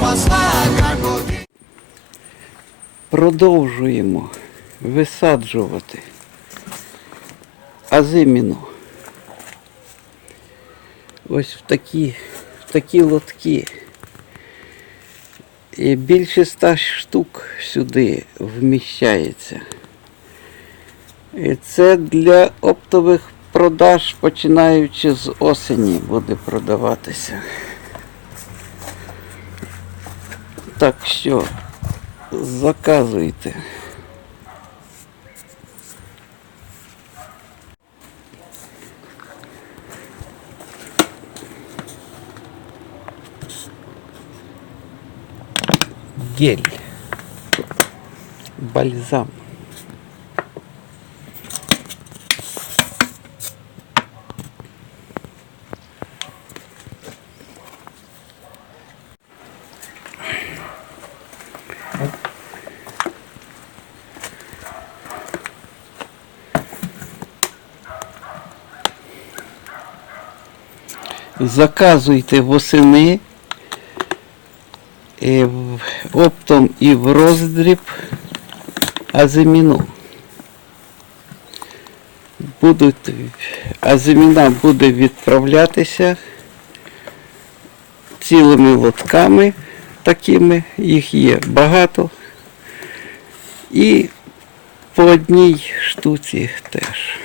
спасла, як. Продовжуємо висаджувати азиміну. Ось в такі, в такі лотки. І більше ста штук сюди вміщається. І це для оптових продаж, починаючи з осені, буде продаватися. Так що заказуйте. Гель. Бальзам. Заказуйте восени е, оптом і в роздріб азиміну. Будуть, азиміна буде відправлятися цілими лотками такими, їх є багато. І по одній штуці теж.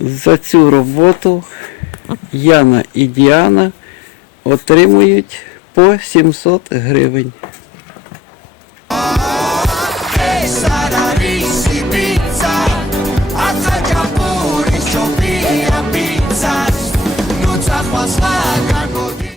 За цю роботу Яна і Діана отримують по 700 гривень. ეს არ არის იბიცა ახლა ჯამბურის ჯობია პიცა ნუ წახვალ სხვა